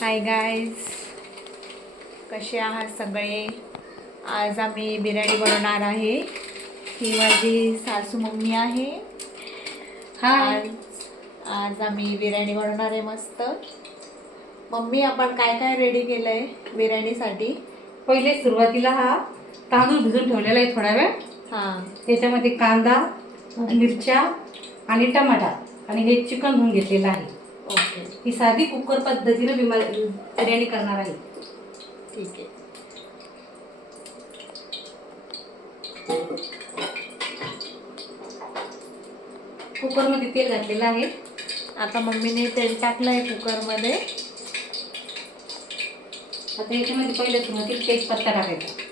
Hi guys, कसे आहात सगळे। आज आम्ही बिर्याणी बनवणार आहे। ही माझी सासू मम्मी आहे। आज आज आम्ही बिर्याणी बनवणार आहे मस्त। मम्मी, आपण काय काय रेडी केलंय बिर्याणीसाठी? पहिले सुरुवातीला हा तांदूळ भिजून ठेवलेला आहे थोडा वेळ। त्याच्यामध्ये कांदा, मिरच्या आणि टमाटा आणि हे चिकन धुवून घेतलेलं आहे। ओके, ही साधी कुकर पद्धतीने बिर्याणी करणार आहे। ठीक आहे। कुकरमध्ये तेल घातलेलं आहे। आता मम्मीने तेल टाकलंय कुकरमध्ये। आता याच्यामध्ये पहिले सुरुवातीला तेजपत्ता टाकायचा,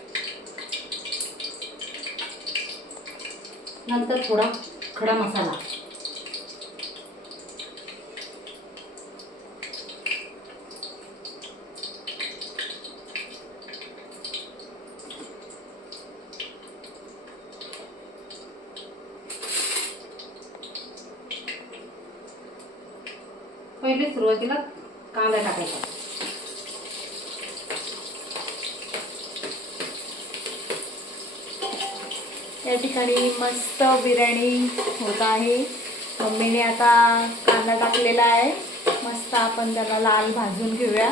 नंतर थोडा खडा मसाला, पहिले सुरुवातीला कांदा टाकायचा। या ठिकाणी मस्त बिर्याणी होत आहे। मम्मीने आता कांदा टाकलेला आहे। मस्त आपण त्याला लाल भाजून घेऊया।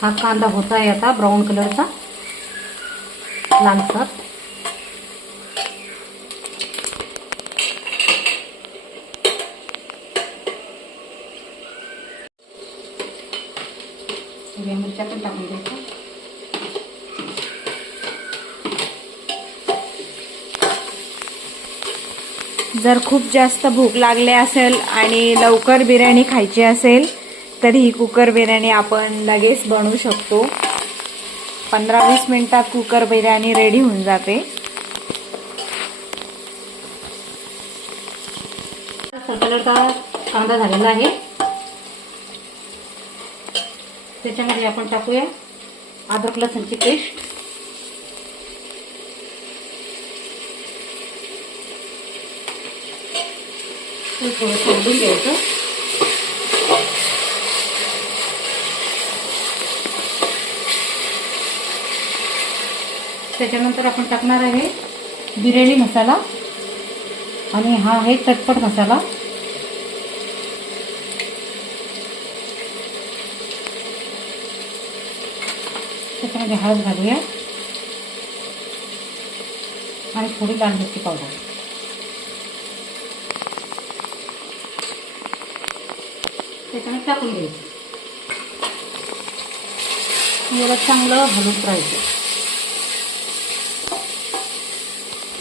हा कांदा होता है आता ब्राउन कलरचा, लालसर। हिरव्या मिरच्या पण टाकून द्यायच्या। जर खूप जास्त भूक लागली असेल आणि लवकर बिर्याणी खायची असेल तर ही कुकर बिर्याणी आपण लगेच बनवू शकतो। 15-20 मिनिटात कुकर बिर्याणी रेडी होऊन जाते। कलरचा कांदा झालेला आहे। त्याच्यामध्ये आपण टाकूया अद्रक लसूणची पेस्ट, थोडं सोडून घ्यायचं। त्याच्यानंतर आपण टाकणार आहे बिर्याणी मसाला आणि हा आहे चटपट मसाला। त्याच्यामध्ये हळद घालूया आणि थोडी लाल मिरची पावडर। त्याच्यामध्ये टाकून घ्यायचं, एवढं चांगलं हलवून राहायचं।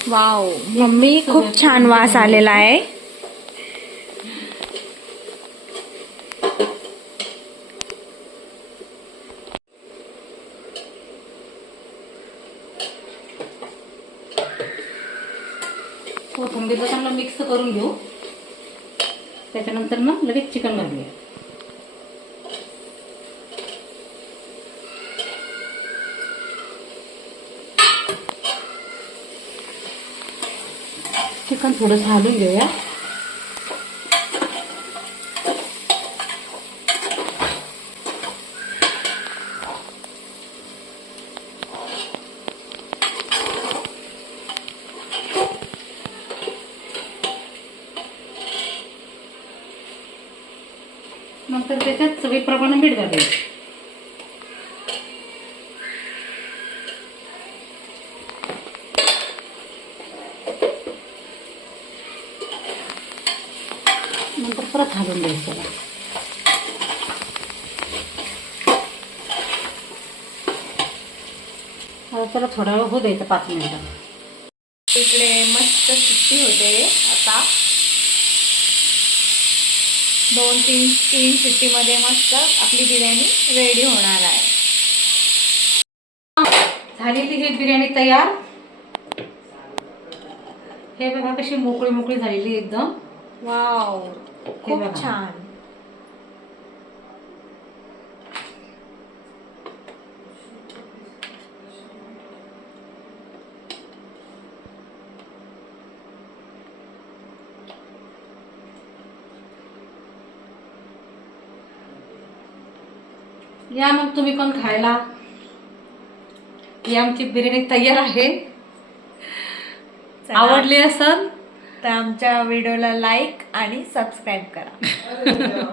वाव मम्मी, खूप छान वास आलेला आहे। कोथिंबीर चांगलं मिक्स करून घेऊ। त्याच्यानंतर मग लगेच चिकन घालूया। चिकन थोडंसं हलवून घेऊया। नंतर त्याच्यात चवीप्रमाणे मीठ घालायचं। नंतर परत हलवून द्यायचं। त्याला थोडा वेळ होऊ द्यायचं, 5 मिनिटं। इकडे मस्त शिट्टी होते। आता 2-3 शिट्टीमध्ये मस्त आपली बिर्याणी रेडी होणार आहे। झालेली आपली ही बिर्याणी तयार. हे बघा कशी मोकळी मोकळी झालेली एकदम. वाव, खूप बघा. छान. या मग तुम्ही पण खायला. ही आमची बिर्याणी तयार आहे. चला. आवडली असेल तर आमच्या व्हिडिओला लाईक आणि सबस्क्राईब करा.